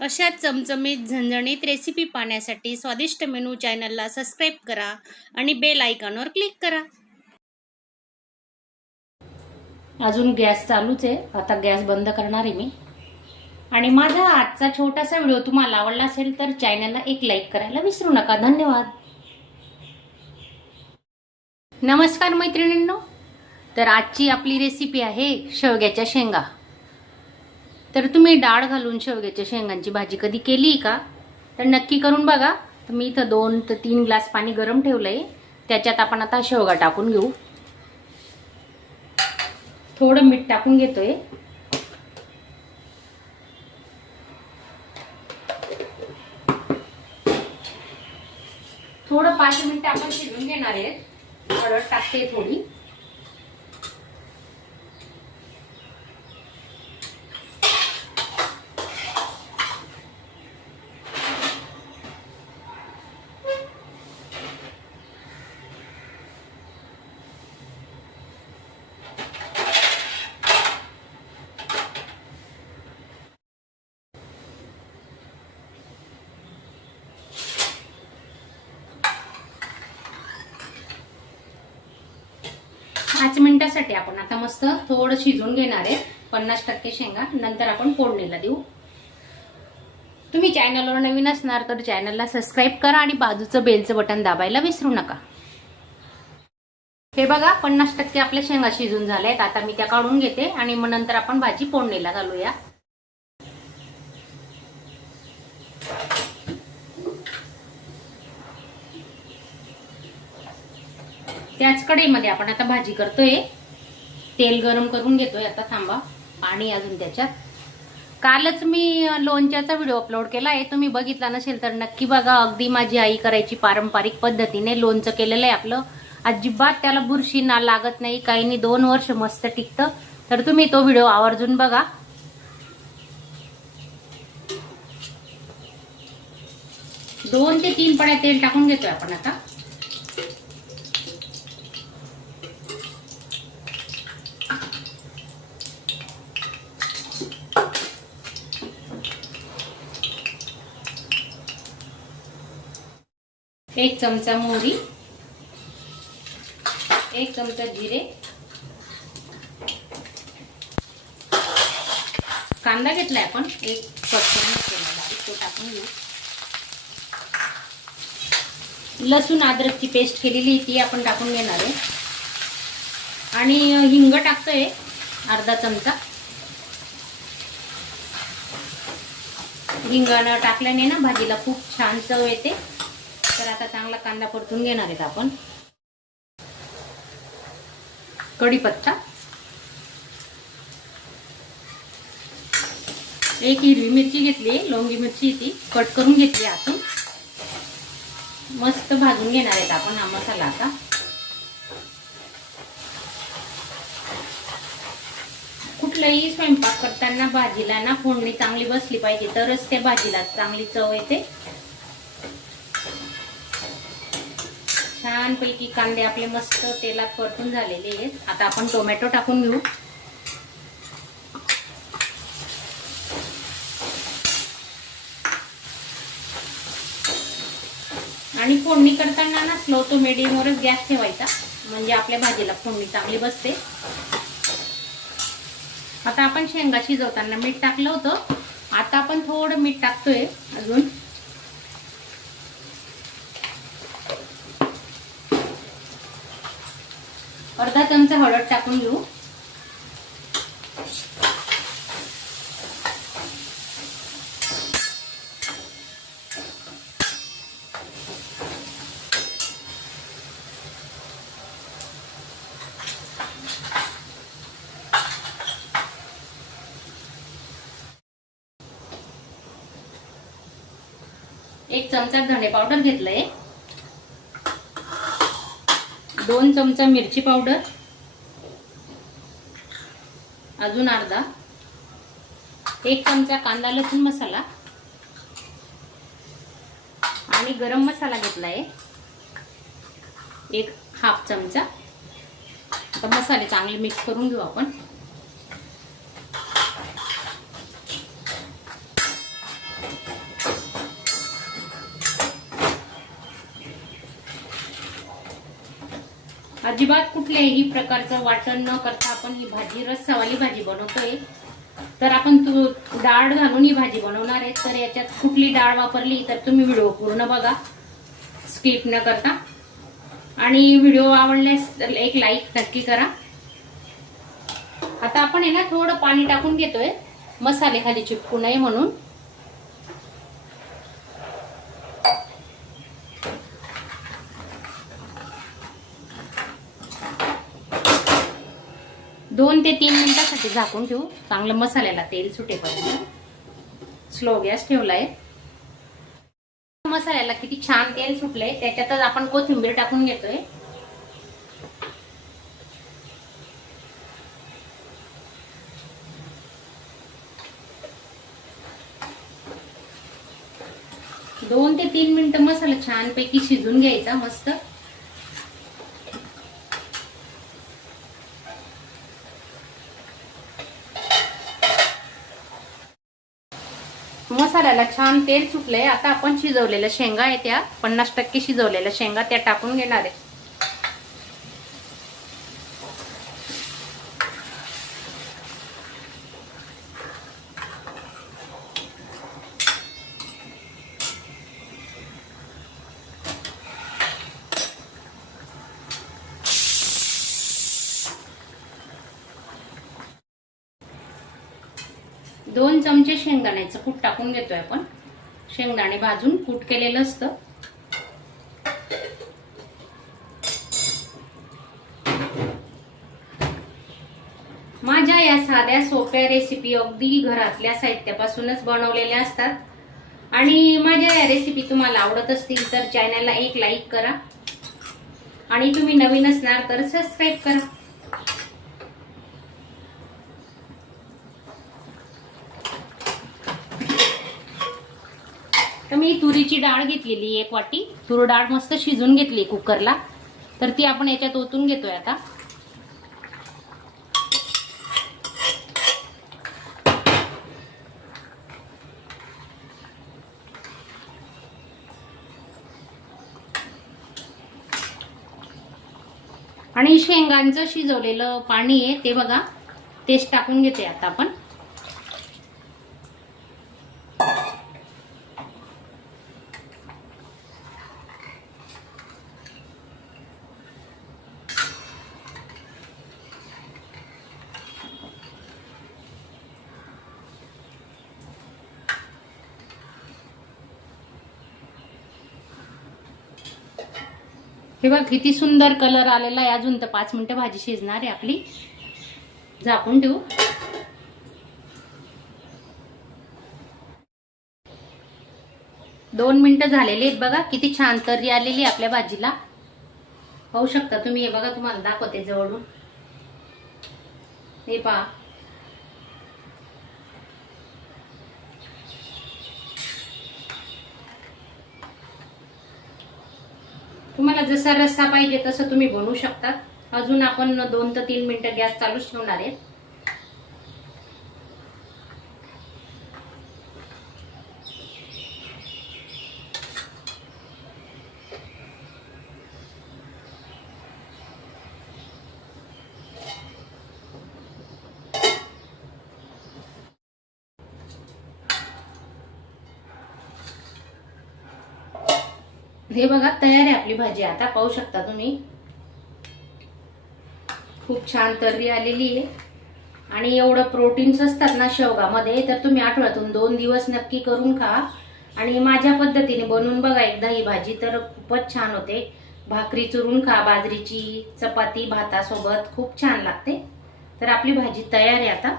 अशाच चमचमीत झणझणीत रेसिपी पाहण्यासाठी स्वादिष्ट मेनू चॅनलला सबस्क्राईब करा आणि बेल आयकॉनवर क्लिक करा. अजून गॅस चालूच आहे. आता गॅस बंद करणार आहे मी. आणि माझा आजचा छोटासा व्हिडिओ तुम्हाला आवडला असेल तर चॅनलला एक लाईक करायला विसरू नका. धन्यवाद. नमस्कार मैत्रिणींनो. तर आजची आपली रेसिपी आहे शेवग्याच्या शेंगा. तर तुम्ही डाळ घालून शेवग्याच्या शेंगांची भाजी कधी केली का? तर नक्की करून बघा. तर मी इथं 2 ते 3 ग्लास पाणी गरम ठेवलंय. त्याच्यात आपण आता शेवगा टाकून घेऊ. थोडं मीठ टाकून घेतोय. थोडं 5 मिनिटं आपण शिजवून घेणार आहे. हळद टाकते थोडी. पाच मिनिटासाठी आपण आता मस्त थोडं शिजवून घेणार आहे. 50% शेंगा. नंतर आपण फोडणीला देऊ. तुम्ही चॅनलवर नवीन असणार तर चॅनलला सबस्क्राईब करा आणि बाजूचं बेलचं बटन दाबायला विसरू नका. हे बघा 50% आपल्या शेंगा शिजून झाल्यात. आता मी त्या काढून घेते आणि मग नंतर आपण भाजी फोडणीला घालूया. त्याच कढईमध्ये आपण आता भाजी करतोय. तेल गरम करून घेतोय. आता थांबा. पाणी अजून त्याच्यात. कालच मी लोणच्याचा व्हिडिओ अपलोड केला आहे. तुम्ही बघितला नसेल तर नक्की बघा. अगदी माझी आई करायची पारंपरिक पद्धतीने लोणचं केलेलं आहे आपलं. अजिबात त्याला बुरशी ना लागत नाही, काही नाही. 2 वर्ष मस्त टिकतं. तर तुम्ही तो व्हिडिओ आवर्जून बघा. 2 ते 3 पड्या तेल टाकून घेतोय आपण आता. एक चमचा मोहरी, 1 चमचा जिरे, कांदा घेतलाय आपण एक कट करून घेतलेला बारीक, तो टाकून घेऊ. लसूण अद्रकची पेस्ट केलेली ती आपण टाकून घेणार आहे. आणि हिंग टाकतोय अर्धा चमचा. हिंगानं टाकल्याने ना भाजीला खूप छान चव येते. तर आता चांगला कांदा परतून घेणार आहेत आपण. कढीपत्ता, 1 हिरवी मिरची घेतली, लोंगी मिरची ती कट करून घेतली आतून. मस्त भाजून घेणार आहेत आपण हा मसाला आता. कुठलाही स्वयंपाक करताना भाजीला ना फोडणी चांगली बसली पाहिजे, तरच त्या भाजीला चांगली चव येते. छानपैकी कांदे आपले मस्त तेलात परतून झालेले आहेत. आता आपण टोमॅटो टाकून घेऊ. आणि फोडणी करताना ना स्लो टू मीडियम वरच गॅस ठेवायचा, म्हणजे आपल्या भाजीला फोडणी चांगली बसते. आता आपण शेंगा शिजवताना मीठ टाकलं होतं. आता आपण थोडं मीठ टाकतोय अजून. अर्धा चमचा हळद टाकून घेऊ. एक चमचा धणे पावडर घेतलंय. 2 चमचा मिरची पावडर, अजून अर्धा. 1 चमचा कांदा लसूण मसाला आणि गरम मसाला घेतलाय 1 हाफ चमचा. आता मसाले चांगले मिक्स करून घेऊ आपण. अजिबात कुठल्याही प्रकारचं वाटण न करता आपण ही भाजी रस्सावाली भाजी बनवतोय. तर आपण डाळ घालून ही भाजी बनवणार आहे. तर याच्यात कुठली डाळ वापरली तर तुम्ही व्हिडिओ पूर्ण बघा, स्किप न करता. आणि व्हिडिओ आवडल्यास एक लाईक नक्की करा. आता आपण ना थोडं पाणी टाकून घेतोय, मसाले खाली चिपकू नये म्हणून. दोन ते 3 मिनिटांसाठी झाकून ठेवू, चांगलं मसाल्याला तेल सुटेपर्यंत. स्लो गॅस ठेवलाय. मसाल्याला किती छान तेल सुटलंय. त्याच्यातच आपण कोथिंबीर टाकून घेतोय. दोन ते 3 मिनिटं मसाला छानपैकी शिजून घ्यायचा मस्त. मसाल्याला छान तेल सुटलंय. आता आपण शिजवलेल्या शेंगा आहे त्या 50% शिजवलेल्या शेंगा त्या टाकून घेणार आहे. दोन चमचे शेंगदाण्याचं कूट टाकून घेतोय आपण. शेंगदाणे भाजून कूट केलेलं असतं. माझ्या या साध्या सोप्या रेसिपी अगदी घरातल्या साहित्यापासूनच बनवलेल्या असतात. आणि माझ्या या रेसिपी तुम्हाला आवडत असतील तर चॅनलला एक लाईक करा. आणि तुम्ही नवीन असणार तर सबस्क्राईब करा. तर मी तुरीची डाळ घेतलेली 1 वाटी. तूर डाळ मस्त शिजून घेतली कुकरला. तर ती आपण याच्यात ओतून घेतोय आता. आणि शेंगांचं शिजवलेलं पाणी आहे ते बघा, तेच टाकून घेते आता आपण. हे बघ किती सुंदर कलर आलेला आहे. अजून तर 5 मिनिटं भाजी शिजणार आहे आपली. झाकून ठेवू. दोन मिनिटं झालेली आहेत बघा. किती छान तर्री आलेली आपल्या भाजीला. पाहू शकता तुम्ही. हे बघा, तुम्हाला दाखवते जवळून. हे पहा. तुम्हाला जसा रस्सा पाहिजे तसं तुम्ही बनवू शकता. अजून आपण 2 ते 3 मिनिटं गॅस चालूच ठेवणार आहे. हे बघा, तयार आहे आपली भाजी. आता पाहू शकता तुम्ही. खूप छान तर्री आलेली आहे. आणि एवढं प्रोटीन्स असतात ना शेवगामध्ये, तर तुम्ही आठवड्यातून 2 दिवस नक्की करून खा. आणि माझ्या पद्धतीने बनवून बघा एकदा ही भाजी, तर खूपच छान होते. भाकरी चुरून खा, बाजरीची, चपाती, भातासोबत खूप छान लागते. तर आपली भाजी तयार आहे आता.